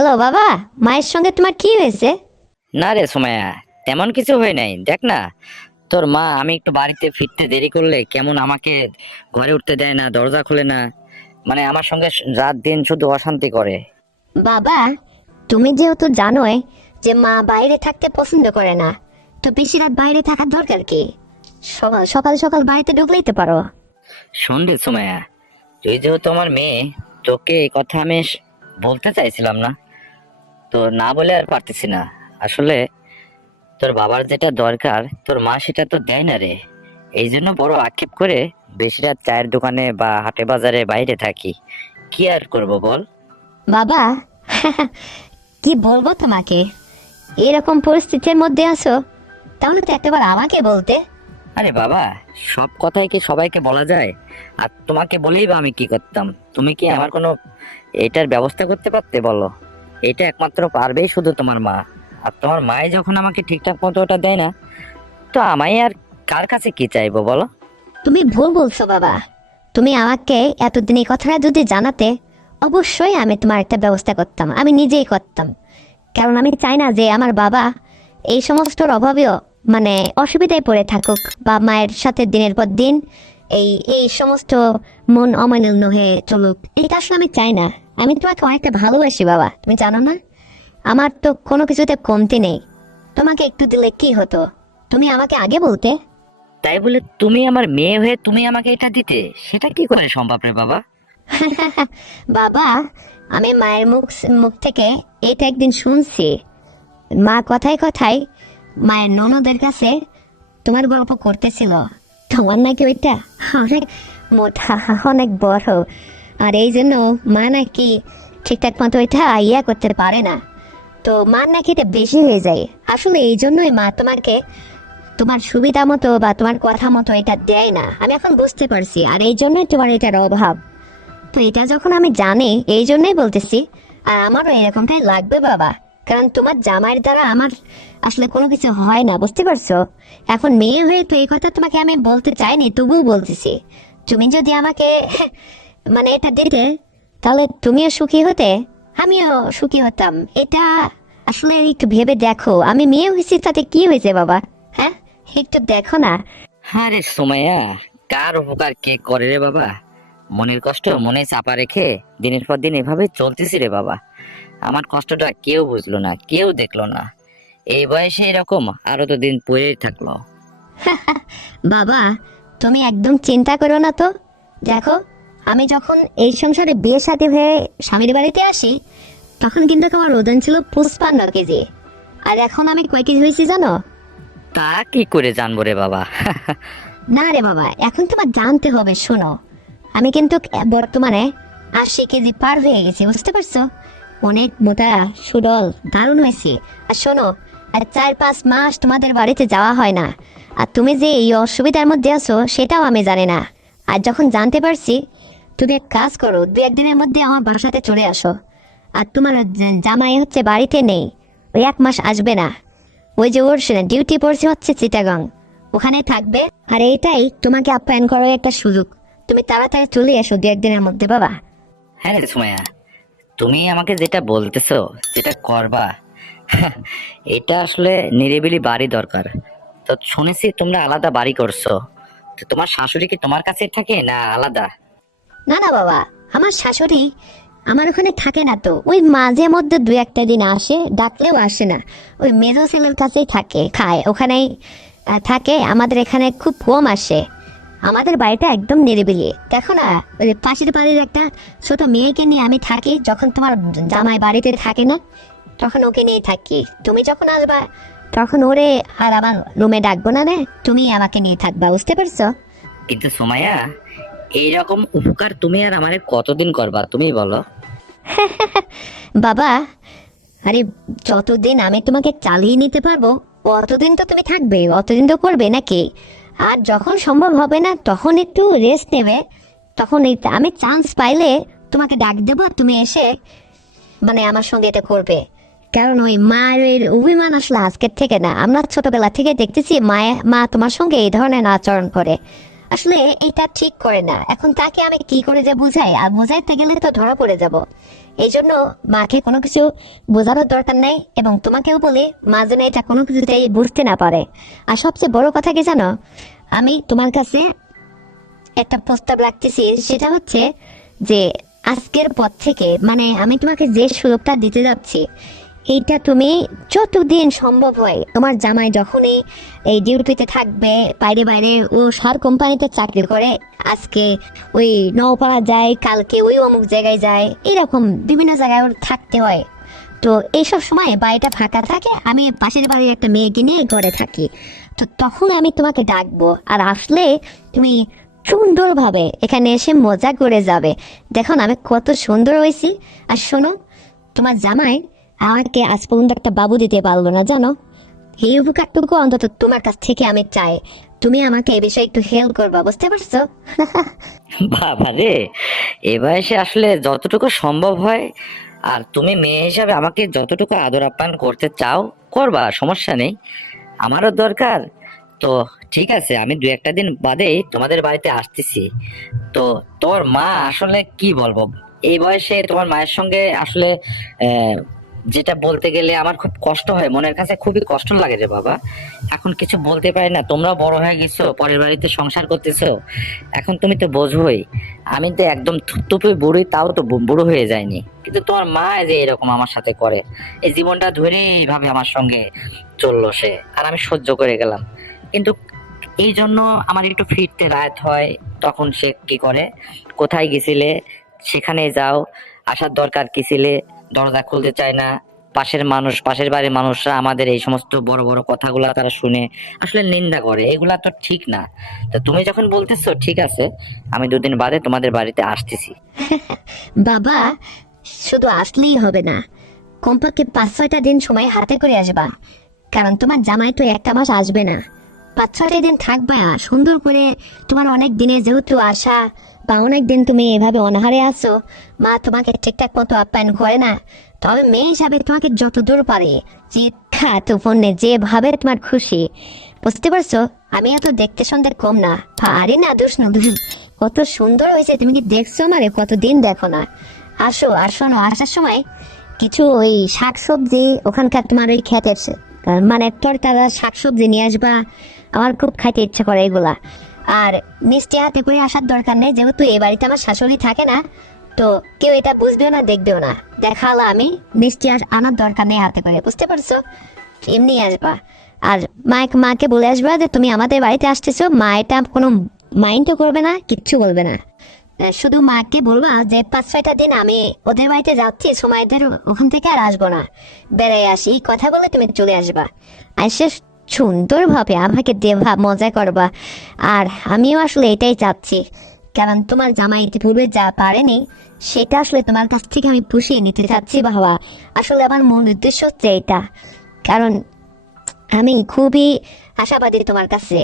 Hello বাবা, মায়ের সঙ্গে তোমার কি হয়েছে? না রে সুমাইয়া, তেমন কিছু হয় নাই। দেখ না, তোর মা আমি একটু বাড়িতে ফিরতে দেরি করলে কেমন আমাকে ঘরে উঠতে দেয় না, দরজা খুলে না। মানে আমার সঙ্গে রাত দিন শুধু অশান্তি করে। বাবা, তুমি যেহেতু জানোই যে মা বাইরে থাকতে পছন্দ করে না, তো বেশি রাত বাইরে থাকার দরকার কি? সকাল সকাল সকাল বাড়িতে ঢুকলেই তো পারো। শোন রে সুমাইয়া, তুই যেহেতু আমার মেয়ে, তোকে এই কথা আমি বলতে চাইছিলাম না, তো না বলে আর পারতেছি না। আসলে তোর বাবার যেটা দরকার তোর মা সেটা তো দেয় না রে। এই জন্য বড় আক্ষেপ করে বেশি রাত চায়ের দোকানে বা হাটে বাজারে বাইরে থাকি। কি আর করব বল। বাবা, কি বলবো তোমাকে, এরকম পরিস্থিতির মধ্যে আছো, তাহলে তো একবার আমাকে বলতে। আরে বাবা, সব কথাই কি সবাইকে বলা যায়? আর তোমাকে বলেই বা আমি কি করতাম? তুমি কি আমার কোনো এটার ব্যবস্থা করতে পারতে বলো? এটা একমাত্র পারবেই শুধু তোমার মা। আর তোমার মাই যখন আমাকে ঠিকঠাক মতো ওটা দেয় না, তো আমায় আর কার কাছে কি চাইবো বলো? তুমি ভুল বলছো বাবা। তুমি আমাকে এতদিন এই কথাটা যদি জানাতে, অবশ্যই আমি তোমার একটা ব্যবস্থা করতাম, আমি নিজেই করতাম। কারণ আমি চাই না যে আমার বাবা এই সমস্তর অভাবেও মানে অসুবিধায় পড়ে থাকুক, বা মায়ের সাথে দিনের পর দিন এই এই সমস্ত মন অমান্য হয়ে চলুক। এটা আসলে আমি চাই না। আমি তোমাকে অনেকটা ভালোবাসি বাবা, তুমি জানো না? আমার তো কোনো কিছুতে কমতি নেই। তোমাকে একটু দিলে কি হতো? তুমি আমাকে আগে বলতে। তাই বলে তুমি আমার মেয়ে হয়ে তুমি আমাকে এটা দিতে, সেটা কি করে সম্ভব রে বাবা? বাবা, আমি মায়ের মুখ মুখ থেকে এটা একদিন শুনছি। মা কথায় কথায় মায়ের ননদের কাছে তোমার গল্প করতেছিল। তোমার নাকি ওইটা অনেক মোটা, অনেক বড়, আর এই জন্য মা নাকি ঠিকঠাক মতো ওইটা করতে পারে না। তো মার নাকি এটা বেশি হয়ে যায়। আসলে এই জন্যই মা তোমাকে তোমার সুবিধা মতো বা তোমার কথা মতো এটা দেয় না, আমি এখন বুঝতে পারছি। আর এই জন্যই তোমার এটার অভাব। তো এটা যখন আমি জানি, এই জন্যই বলতেছি। আর আমারও এরকমটাই লাগবে বাবা, কারণ তোমার জামাইয়ের দ্বারা আমার আসলে কোনো কিছু হয় না, বুঝতে পারছো? এখন মেয়ে হয়ে তো এই কথা তোমাকে আমি বলতে চাইনি, তবুও বলতেছি। তুমি যদি আমাকে মানে এটা দিতে, তাহলে তুমিও সুখী হতে, আমিও সুখী হতাম। এটা আসলে একটু ভেবে দেখো, আমি মেয়ে হয়েছি তাতে কি হয়েছে বাবা? হ্যাঁ, একটু দেখো না। আরে সুমাইয়া, কার উপকার কে করে রে বাবা? মনের কষ্ট মনে চাপা রেখে দিনের পর দিন এভাবে চলতেছি রে বাবা। আমার কষ্টটা কেউ বুঝলো না, কেউ দেখলো না। এই বয়সে এরকম আরো তো দিন পড়েই থাকলো। বাবা, তুমি একদম চিন্তা করো না তো। দেখো, আমি যখন এই সংসারে বিয়ে শাদী হয়ে স্বামীর বাড়িতে আসি, তখন কিন্তু আমার ওজন ছিল 55 কেজি। আর এখন আমি কয় কেজি হয়েছি জানো? তা কি করে জানবো রে বাবা? না রে বাবা, এখন তোমার জানতে হবে, শোনো। আমি কিন্তু বর্তমানে 80 কেজি পার হয়ে গেছি, বুঝতে পারছো? অনেক মোটা, সুডল, দারুণ হয়েছি। আর শোনো, আর 4-5 মাস তোমাদের বাড়িতে যাওয়া হয় না। আর তুমি যে এই অসুবিধার মধ্যে আছো সেটাও আমি জানি না। আর যখন জানতে পারছি, তুমি এক কাজ করো, 2-1 দিনের মধ্যে আমার বাসাতে চলে আসো। আর তোমার জামাই হচ্ছে বাড়িতে নেই, ওই 1 মাস আসবে না। ওই যে ওর ডিউটি পড়ছে হচ্ছে চিটাগাং, ওখানে থাকবে। আর এইটাই তোমাকে আপ্যায়ন করার একটা সুযোগ। তুমি তাড়াতাড়ি চলে এসো 2-1 দিনের মধ্যে বাবা। হ্যাঁ রে সুমাইয়া, তুমি আমাকে যেটা বলতেছো, যেটা করবা, এটা আসলে নিরিবিলি বাড়ি দরকার। তো শুনেছি তোমরা আলাদা বাড়ি করছো, তো তোমার শাশুড়ি কি তোমার কাছে থাকে না আলাদা? না না বাবা, আমার শাশুড়ি আমার ওখানে থাকে না তো, ওই মাঝে মধ্যে 2-1 দিন আসে, ডাকলেও আসে না। ওই মেজো ছেলের কাছেই থাকে, খায় ওখানেই থাকে। আমাদের এখানে খুব কম আসে। আমাদের বাড়িটা একদম নিরিবিলি। দেখো না, ওই পাশের বাড়ির একটা ছোট মেয়েকে নিয়ে আমি থাকি। যখন তোমার জামাই বাড়িতে থাকে না, তখন ওকে নিয়ে থাকি। তুমি যখন আসবা, তখন ওরে আর আমার রুমে ডাকবো না রে, তুমি আমাকে নিয়ে থাকবা, বুঝতে পারছো? কিন্তু সুমাইয়া, এইরকম উপকার তুমি আর আমারে কতদিন করবা তুমি বলো? বাবা, আরে যতদিন আমি তোমাকে চালিয়ে নিতে পারবো, অতদিন তো তুমি থাকবে, অতদিন তো করবে নাকি? আর যখন সম্ভব হবে না, তখন একটু রেস্ট নেবে। তখন আমি চান্স পাইলে তোমাকে ডাক দেবো, তুমি এসে মানে আমার সঙ্গে এটা করবে। কারণ ওই মায়ের অভিমান আসলে আজকের থেকে না, আমরা ছোটবেলা থেকে দেখতেছি মা তোমার সঙ্গে এই ধরনের আচরণ করে। আসলে এটা ঠিক করে না। এখন তাকে আমি কি করে যে বুঝাই, আর বুঝাইতে গেলে তো ধরা পড়ে যাব। এই জন্য মাকে কোনো কিছু বোঝানোর দরকার নেই, এবং তোমাকেও বলি মা যেন এটা কোনো কিছুতেই বুঝতে না পারে। আর সবচেয়ে বড় কথা কি জানো, আমি তোমার কাছে একটা প্রস্তাব রাখতেছি, সেটা হচ্ছে যে আজকের পর থেকে মানে আমি তোমাকে যে সুযোগটা দিতে যাচ্ছি, এইটা তুমি যতদিন সম্ভব হয়, তোমার জামাই যখনই এই ডিউটিতে থাকবে বাইরে বাইরে, ও সার কোম্পানিতে চাকরি করে, আজকে ওই নওপাড়া যায়, কালকে ওই অমুক জায়গায় যায়, এরকম বিভিন্ন জায়গায় ওর থাকতে হয়। তো এইসব সময় বাড়িটা ফাঁকা থাকে, আমি পাশের বাড়ির একটা মেয়েকে নিয়ে ঘরে থাকি। তো তখন আমি তোমাকে ডাকবো, আর আসলে তুমি সুন্দরভাবে এখানে এসে মজা করে যাবে। দেখো না আমি কত সুন্দর হয়েছি। আর শোনো, তোমার জামাই আমাকে আজ পর্যন্ত একটা বাবু দিতে পারলো না জানো। এই উপকারটুকু অন্তত তোমার কাছ থেকে আমি চাই, তুমি আমাকে এ বিষয়ে একটু হেল্প করবা, বুঝতে পারছো? বাবা রে, এ বয়সে আসলে যতটুকু সম্ভব হয়, আর তুমি মেয়ে হিসাবে আমাকে যতটুকু আদর আপ্যায়ন করতে চাও করবা, সমস্যা নেই, আমারও দরকার। তো ঠিক আছে, আমি দু একটা দিন বাদেই তোমাদের বাড়িতে আসতেছি। তো তোর মা আসলে কি বলবো, এই বয়সে তোমার মায়ের সঙ্গে আসলে আহ, যেটা বলতে গেলে আমার খুব কষ্ট হয়, মনের কাছে খুবই কষ্ট লাগে রে বাবা। এখন কিছু বলতে পারি না, তোমরা বড় হয়ে গেছো, পরের বাড়িতে সংসার করতেছো, এখন তুমি তো বোঝোই। আমি তো একদম থুপথুপে বুড়ি, তাও তো বুড়ো হয়ে যায়নি, কিন্তু তোমার মা যে এরকম আমার সাথে করে, এই জীবনটা ধরে এইভাবে আমার সঙ্গে চললো সে, আর আমি সহ্য করে গেলাম। কিন্তু এই জন্য আমার একটু ফিরতে রাত হয়, তখন সে কি করে, কোথায় গেছিলে, সেখানে যাও, আসার দরকার কি ছিলে, দরজা খুলতে চায় না। পাশের মানুষ, পাশের বাড়ির মানুষরা আমাদের এই সমস্ত বড় বড় কথাগুলা তারা শুনে আসলে নিন্দা করে, এগুলা তো ঠিক না। তো তুমি যখন বলতেছো ঠিক আছে, আমি দুদিন বাদে তোমাদের বাড়িতে আসতেছি। বাবা, শুধু আসলেই হবে না, কমপক্ষে 5-6টা দিন সময় হাতে করে আসবা। কারণ তোমার জামাই তো একটা মাস আসবে না, 5-6টা দিন থাকবা সুন্দর করে। তোমার অনেক দিনে যেহেতু আসা, বা অনেক দিন তুমি এভাবে অনাহারে আছো, মা তোমাকে ঠিকঠাক মতো আপ্যায়ন করে না। তবে মেয়ে হিসাবে তোমাকে যতদূর পারে চিৎখা তুফনে যেভাবে তোমার খুশি, বুঝতে পারছো? আমি এত দেখতে শুনতে কম না, আরে না দোষ না দোষ। কত সুন্দর হয়েছে, তুমি কি দেখছো আমারে? কতদিন দেখো না। আসো আর শোনো, আসার সময় কিছু ওই শাকসবজি ওখানকার তোমার ওই ক্ষেতের মানে তরতাজা শাকসবজি নিয়ে আসবা, আমার খুব খাইতে ইচ্ছে করে এগুলা। আর মিষ্টি হাতে করে আসার দরকার নেই, যেহেতু এই বাড়িতে আমার শাশুড়ি থাকে না, তো কেউ এটা বুঝবেও না দেখবেও না। দেখালো আমি মিষ্টি আনার দরকার নেই হাতে করে, বুঝতে পারছো? এমনি আসবা। আর মাকে বলে আসবা যে তুমি আমাদের বাড়িতে আসতেছো, মা এটা কোনো মাইন্ডও করবে না, কিচ্ছু বলবে না। শুধু মাকে বলবা যে 5-6টা দিন আমি ওদের বাড়িতে যাচ্ছি, সময়দের ওখান থেকে আর আসবো না, বেড়াই আসি, কথা বলে তুমি চলে আসবা। এসে সুন্দরভাবে আমাকে দেবা, মজা করবা। আর আমিও আসলে এটাই চাচ্ছি, কারণ তোমার জামাই ইতিপূর্বে যা পারেনি, সেটা আসলে তোমার কাছ থেকে আমি পুষিয়ে নিতে চাচ্ছি বাবা। আসলে আমার মূল উদ্দেশ্য হচ্ছে এটা, কারণ আমি খুবই আশাবাদী তোমার কাছে।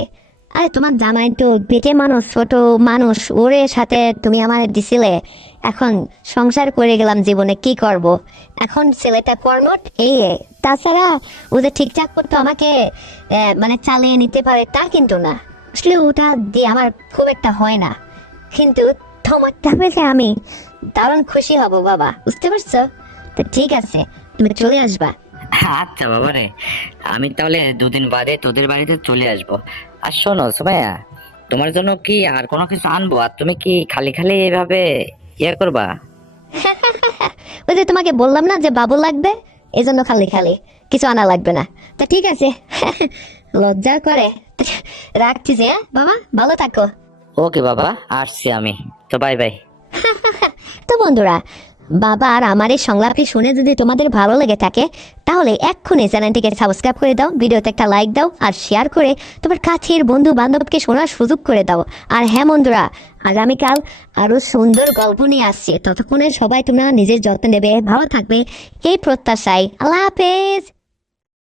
আরে তোমার জামাই তো পেটে মানুষ, ছোট মানুষ, ওরে সাথে তুমি আমার দিছিলে, এখন সংসার করে গেলাম জীবনে, কি করব। এখন ছেলেটা কর্মট এই, তাছাড়া ওদের ঠিকঠাক করতে আমাকে মানে চালিয়ে নিতে পারে তা কিন্তু না। আসলে ওটা দিয়ে আমার খুব একটা হয় না, কিন্তু তোমারটা পেলে আমি দারুণ খুশি হব বাবা, বুঝতে পারছো? তো ঠিক আছে, তুমি চলে আসবা। আচ্ছা বাবা রে, আমি তাহলে দুদিন বাদে তোদের বাড়িতে চলে আসবো। আর শোনো সুমাইয়া, তোমার জন্য কি আর কোনো কিছু আনবো? আর তুমি কি খালি খালি এইভাবে ইয়ে করবা? ওই যে তোমাকে বললাম না যে বাবু লাগবে, এজন্য খালি খালি কিছু আনা লাগবে না। তা ঠিক আছে, লজ্জা করে। রাখছি যে, বাবা ভালো থাকো। ওকে বাবা, আসছি আমি, তো বাই বাই। তো বন্ধুরা, বাবা আর আমার এই সংলাপটি শুনে যদি তোমাদের ভালো লেগে থাকে, তাহলে এক্ষুনি চ্যানেলটিকে সাবস্ক্রাইব করে দাও, ভিডিওতে একটা লাইক দাও, আর শেয়ার করে তোমার কাছের বন্ধু বান্ধবকে শোনার সুযোগ করে দাও। আর হ্যাঁ বন্ধুরা, আগামীকাল আরো সুন্দর গল্প নিয়ে আসছে, ততক্ষণে সবাই তোমরা নিজের যত্ন নেবে, ভালো থাকবে, এই প্রত্যাশায়। আল্লাহ হাফেজ।